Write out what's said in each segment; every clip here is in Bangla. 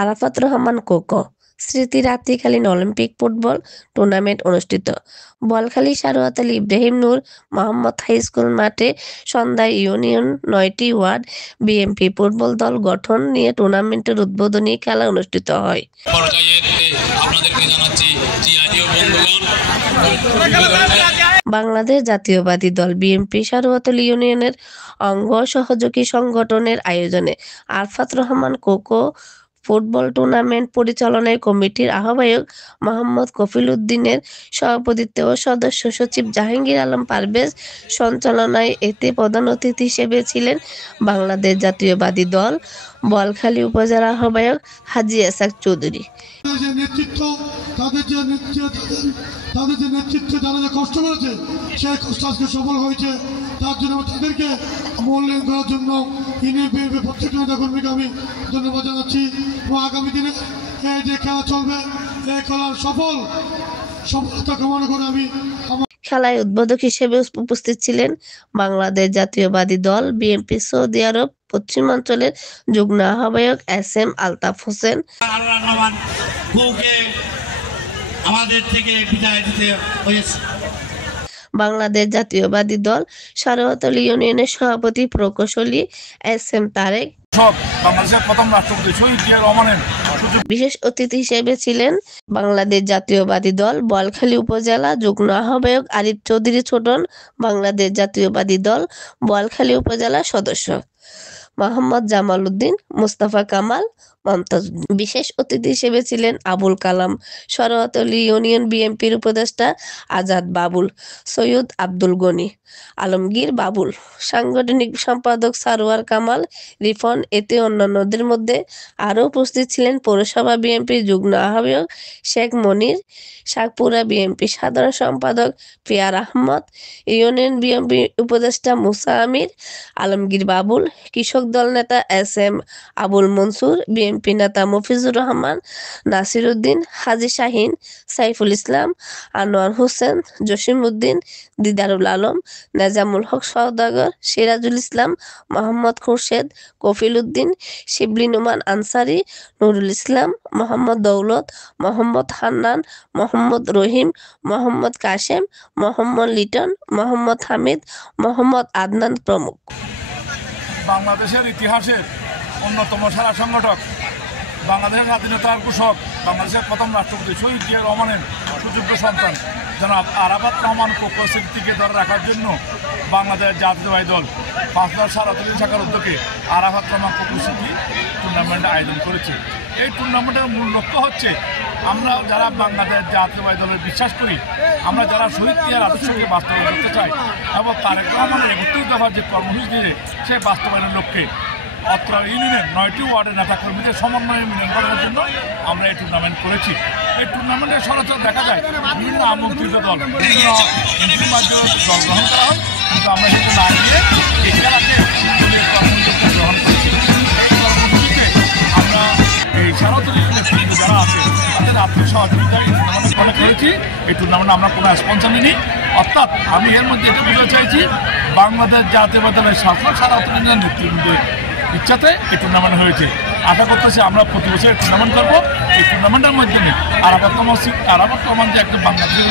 আরাফাত রহমান কোকো স্মৃতি রাত্রিকালীন অলিম্পিক ফুটবল টুর্নামেন্ট অনুষ্ঠিত। বলখালী সারোয়াত আলী ইব্রাহিম নূর মোহাম্মদ হাই স্কুল মাঠে সন্ধ্যায় ইউনিয়ন ৯টি ওয়ার্ড বিএনপি ফুটবল দল গঠন নিয়ে টুর্নামেন্টের উদ্বোধনী খেলা অনুষ্ঠিত হয়। বাংলাদেশ জাতীয়বাদী দল বিএনপি সারোয়াত আলী ইউনিয়নের অঙ্গ সহযোগী সংগঠনের আয়োজনে Arafat Rahman cocoa football tournament পরিচালনায় কমিটির আহ্বায়ক মোহাম্মদ কফিল উদ্দিনের সভাপতিত্বে ও সদস্য সচিব জাহাঙ্গীর আলম পারভেজ সঞ্চালনায় এতে প্রধান অতিথি হিসেবে ছিলেন বাংলাদেশ জাতীয়বাদী দল বলখালী উপজেলা আহ্বায়ক হাজী এসাক চৌধুরী। তাদের যে নেতৃত্বে যারা যে কষ্ট করেছে সেই কষ্ট আজকে সফল হয়েছে, তার জন্য তাদেরকে মূল্যায়ন করার জন্য প্রত্যেকটা নেতাকর্মীকে আমি ধন্যবাদ জানাচ্ছি এবং আগামী দিনে এই যে খেলা চলবে এই খেলার সফলতা কামনা করে আমি খেলায় উদ্বোধক হিসেবে উপস্থিত ছিলেন বাংলাদেশ জাতীয়বাদী দল বিএনপি সৌদি আরব পশ্চিমাঞ্চলের যুগ্ম আহ্বায়ক SM আলতাফ হোসেন। আমাদের থেকে বিদায় দিতে হয়েছে। বাংলাদেশ জাতীয়বাদী দল সারোয়াত আলী ইউনিয়নের সভাপতি প্রকৌশলী SM তারেক, বাংলাদেশের প্রথম রাষ্ট্রপতি শহীদ জিয়া রহমানের বিশেষ অতিথি হিসেবে ছিলেন বাংলাদেশ জাতীয়বাদী দল বলখালী উপজেলা যুগ্ম আহ্বায়ক আরিফ চৌধুরী ছোটন, বাংলাদেশ জাতীয়বাদী দল বলখালী উপজেলা সদস্য মোহাম্মদ জামাল উদ্দিন, মুস্তাফা কামাল, মমতাজ। বিশেষ অতিথি হিসেবে ছিলেন আবুল কালাম, সারোয়াত আলী ইউনিয়ন বিএনপির উপদেষ্টা আজাদ বাবুল, সৈয়দ আব্দুল গনি, আলমগীর বাবুল, সাংগঠনিক সম্পাদক সারোয়ার কামাল, রিফন। এতে অন্যান্যদের মধ্যে আরও উপস্থিত ছিলেন পৌরসভা বিএনপির যুগ্ম আহ্বায়ক শেখ মনির, শাহপুরা বিএনপি সাধারণ সম্পাদক পিয়ার আহমদ, ইউনিয়ন বিএনপি উপদেষ্টা মুসা আমির, আলমগীর বাবুল, কৃষক দল নেতা SM আবুল মনসুর, বিএনপি নেতা মফিজুর রহমান, নাসির উদ্দিন, হাজী শাহিন, সাইফুল ইসলাম, আনোয়ার হোসেন, জসিম উদ্দিন, দিদারুল আলম, নেজামুল হক সওদাগর, সিরাজুল ইসলাম, মোহাম্মদ খুরশেদ, কফিল উদ্দিন, শিবলি নুমান আনসারি, নুরুল ইসলাম, মোহাম্মদ দৌলত, মোহাম্মদ হান্নান, মোহাম্মদ রহিম, মোহাম্মদ কাশেম, মোহাম্মদ লিটন, মোহাম্মদ হামিদ, মোহাম্মদ আদনান প্রমুখ। বাংলাদেশের ইতিহাসের অন্যতম সেরা সংগঠক, বাংলাদেশের স্বাধীনতার ঘোষক, বাংলাদেশের প্রথম রাষ্ট্রপতি শহীদ জিয়া রহমানের সুযোগ্য সন্তান জনাব আরাফাত রহমান কোকো স্মৃতিকে ধরে রাখার জন্য বাংলাদেশ জাতীয়বাদী দল ৫ সারোয়াত আলী শাখার উদ্যোগে আরাফাত রহমান কোকো স্মৃতি টুর্নামেন্ট আয়োজন করেছে। এই টুর্নামেন্টের মূল লক্ষ্য হচ্ছে আমরা যারা বাংলাদেশ জাতীয়বাদী দলের বিশ্বাস করি, আমরা যারা শহীদ জিয়ার আদর্শকে বাস্তবায়ন করতে চাই এবং তারেক রহমানের ৩১ দফার যে কর্মসূচি দিয়ে সে বাস্তবায়নের লক্ষ্যে অত্র ইউনিয়নের 9টি ওয়ার্ডের নেতা কর্মীদের সমন্বয়ে মিলন করার জন্য আমরা এই টুর্নামেন্ট করেছি। এই টুর্নামেন্টে সরাসরি দেখা যায় বিভিন্ন আমন্ত্রিত দল বিভিন্ন দল গ্রহণ করা হয়, কিন্তু আমরা সেটা না গিয়ে এই খেলাকে কর্মসূচি গ্রহণ করেছি। এই কর্মসূচিতে আমরা এই সারাতরি নেতৃত্ব যারা আছে তাদের আর্থিক সহযোগিতায় এই টুর্নামেন্ট ফলে করেছি। এই টুর্নামেন্টে আমরা কোনো স্পন্সর নিই, অর্থাৎ আমি এর মধ্যে এটা বুঝতে চাইছি বাংলাদেশ জাতীয়বাদী দলের শাসক সারাতরি নেতৃত্বের ইচ্ছাতে এই টুর্নামেন্ট হয়েছে। আশা করতেছি আমরা প্রতি বছর টুর্নামেন্ট করবো। এই টুর্নামেন্টের মাধ্যমে আরাফাত রহমান যে একটা বাংলাদেশের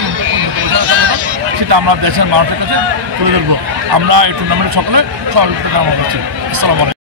সেটা আমরা দেশের মানুষের কাছে তুলে ধরবো। আমরা এই টুর্নামেন্টে সকলে সহযোগিতা কামনা করছি। আসসালামু আলাইকুম।